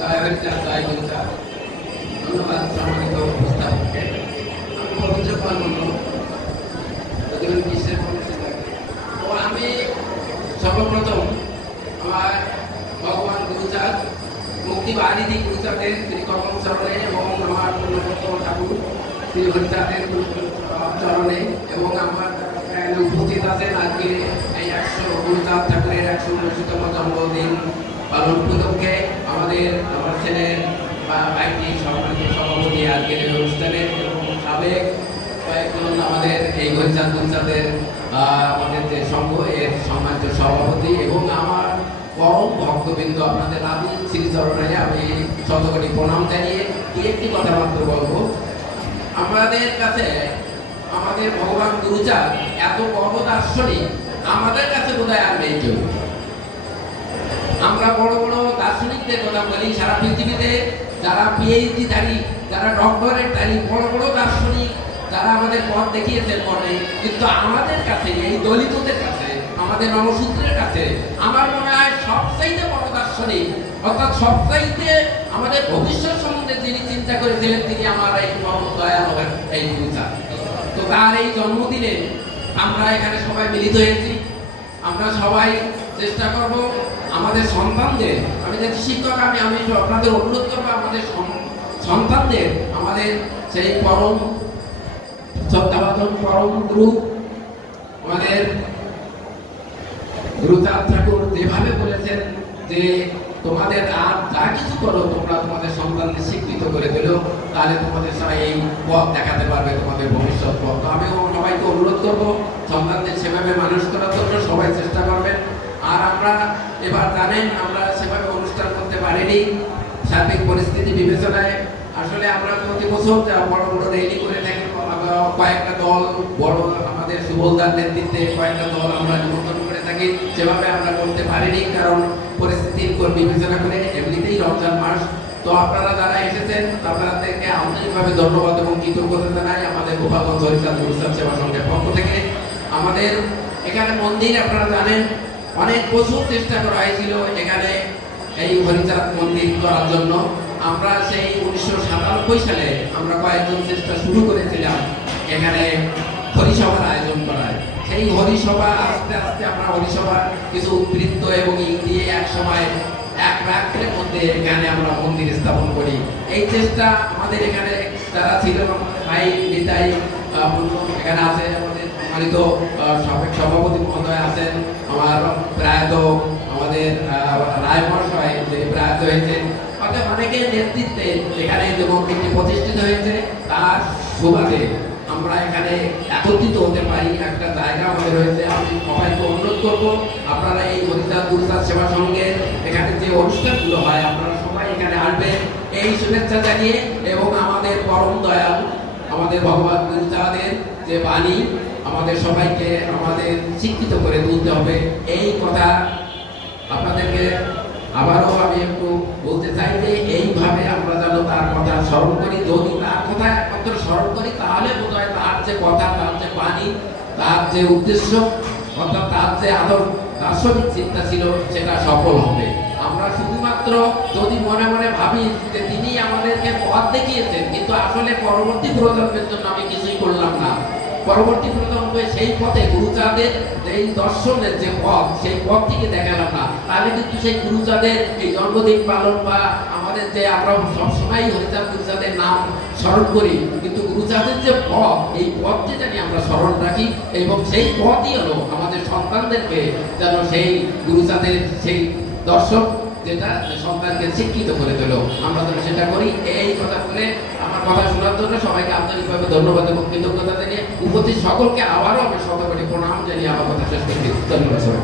দয়াবের চার জয় গুরুচার ধন্যবাদ সম্মানিত উপস্থাপককে আমি পবিত্র পালন তো আমি সর্বপ্রথম আমার ভগবান গুরুচাঁদ মুক্তি বাহিনী গুরুচাঁদের শ্রী কর্মচরণে এবং আমার পূর্ণব্রত ঠাকুর শ্রী হরিচাঁদের চরণে এবং আমার উপস্থিত আছেন আজকে এই একশো গুরুচাঁদ ঠাকুরের একশো উনআশিতম জন্মদিন উপলক্ষে আমাদের ছেলের বাইকটি সম্মানিত সভাপতি আজকের এই অনুষ্ঠানের এবং সাবেক কয়েকজন আমাদের এই গুরুচাঁদের আমাদের যে সংঘ, এর সম্মানিত সভাপতি এবং আমার পরম ভক্তবৃন্দ আপনাদের আদি শ্রীচরণে আমি শতকোটি প্রণাম জানিয়ে কি একটি কথা মাত্র বলব? আমাদের কাছে, আমাদের ভগবান গুরুচাঁদ এত বড় দার্শনিক, আমাদের কাছে বোধ আর নেই কেউ। আমরা বড় বড় দার্শনিকদের কথা বলি, সারা পৃথিবীতে যারা পিএইচডি ধারী, যারা ডক্টরেট ধারী, বড় বড় দার্শনিক, যারা আমাদের পথ দেখিয়েছেন মনে কিন্তু আমাদের কাছে, এই দলিতদের কাছে, আমাদের নবসূত্রের কাছে, আমার মনে হয় সবচাইতে বড় দার্শনিক, অর্থাৎ সবচাইতে আমাদের ভবিষ্যৎ সম্বন্ধে যিনি চিন্তা করেছিলেন, তিনি আমার এই পরম দয়াল এই গুরুচা তো তার এই জন্মদিনে আমরা এখানে সবাই মিলিত হয়েছি। আমরা সবাই চেষ্টা করব আমাদের সন্তানদের, আমি যে শিক্ষক, আমি আমি আপনাদের অনুরোধ করব আমাদের সন্তানদের, আমাদের সেই পরম শ্রদ্ধাভাজন পরম গুরু, আমাদের গুরুচাঁদ ঠাকুর যেভাবে বলেছেন যে তোমাদের আর যা কিছু করো, তোমরা তোমাদের সন্তানকে স্বীকৃত করে দিলো, তাহলে তোমাদের সবাই এই পথ দেখাতে পারবে, তোমাদের ভবিষ্যৎ পথ। আমি সবাইকে অনুরোধ করব সন্তানদের সেভাবে মানুষ করার জন্য সবাই চেষ্টা করবেন আর আমরা এবার জানেন, আমরা সেভাবে অনুষ্ঠান করতে পারিনি। সার্বিক পরিস্থিতি বিবেচনায়। আসলে আমরা প্রতি বছর যা বড় বড় রেলি করে থাকি কয়েকটা দল, বড় আমাদের সুবলদার নেতৃত্বে কয়েকটা দল আমরা নিমন্ত্রণ করে থাকি। সেভাবে আমরা করতে পারিনি, কারণ পরিস্থিতির উপর বিবেচনা করে এমনিতেই রমজান মাস। তো আপনারা যারা এসেছেন, আপনাদেরকে আন্তরিকভাবে ধন্যবাদ এবং কৃতজ্ঞতা জানাই আমাদের গোপালগঞ্জ হরিচাঁদ গুরুচাঁদ সেবা সংঘের পক্ষ থেকে। আমাদের এখানে মন্দির, আপনারা জানেন অনেক বছর চেষ্টা করা হয়েছিল এখানে এই হরিচাঁদ মন্দির করার জন্য। আমরা সেই উনিশশো সাতানব্বই সালে আমরা কয়েকজন চেষ্টা শুরু করেছিলাম এখানে হরিসভার আয়োজন করায় সেই হরিসভা আস্তে আস্তে আমরা হরিসভার কিছু উদ্বৃত্ত এবং ই দিয়ে এক সময় এক রাত্রের মধ্যে এখানে আমরা মন্দির স্থাপন করি। এই চেষ্টা আমাদের এখানে যারা ছিল, আমাদের ভাই, নিতাই এখানে আছে। সম্মানিত সাবেক সভাপতি মহোদয় আছেন, আমার প্রায়ত আমাদের রায় মহাশয় যে প্রায়ত হয়েছেন, অর্থাৎ অনেকের নেতৃত্বে এখানে যে মন্দিরটি প্রতিষ্ঠিত হয়েছে, তার সুবাদে আমরা এখানে একত্রিত হতে পারি, একটা জায়গা আমাদের রয়েছে, আমি সবাইকে অনুরোধ করব, আপনারা এই হরিচাঁদ গুরুচাঁদ সেবা সঙ্গে এখানে যে অনুষ্ঠানগুলো হয়, আপনারা সবাই এখানে আসবেন, এই শুভেচ্ছা জানিয়ে, এবং আমাদের পরম দয়াল, আমাদের ভগবান গুরুচাঁদের যে বাণী আমাদের সবাইকে আমাদের শিক্ষিত করে তুলতে হবে। এই কথা আপনাদেরকে আবারও আমি একটু বলতে চাই যে, এইভাবে আমরা যেন তার কথা স্মরণ করি। যদি তার কথা একমাত্র স্মরণ করি, তাহলে বোধ হয় তার যে কথা, তার যে বাণী, তার যে উদ্দেশ্য, অর্থাৎ তার যে আদর, দার্শনিক চিন্তা ছিল, সেটা সফল হবে। আমরা শুধুমাত্র যদি মনে মনে ভাবি যে তিনি আমাদেরকে পথ দেখিয়েছেন, কিন্তু আসলে পরবর্তী প্রজন্মের জন্য আমি কিছুই করলাম না। পরবর্তী প্রজন্মে সেই পথে গুরুচাঁদের এই দর্শনের যে পথ, সেই পথটিকে দেখালাম না। তাহলে কিন্তু সেই গুরুচাঁদের এই জন্মদিন পালন বা আমাদের যে আমরা সবসময় হরিচাঁদ গুরুচাঁদের নাম স্মরণ করি, কিন্তু গুরুচাঁদের যে পথ, এই পথটি জানি আমরা স্মরণ রাখি এবং সেই পথই হলো আমাদের সন্তানদেরকে যেন সেই গুরুচাঁদের সেই দর্শন যেটা সন্তানকে শিক্ষিত করে দিল। আমরা তো সেটা করি, এই কথা বলে আমার কথা শোনার জন্য সবাইকে আন্তরিকভাবে ধন্যবাদ এবং কৃতজ্ঞতা জানিয়ে উপস্থিত সকলকে আবারও আমি শতকটি প্রণাম জানিয়ে আমার কথা শেষ করছি। ধন্যবাদ সবাই.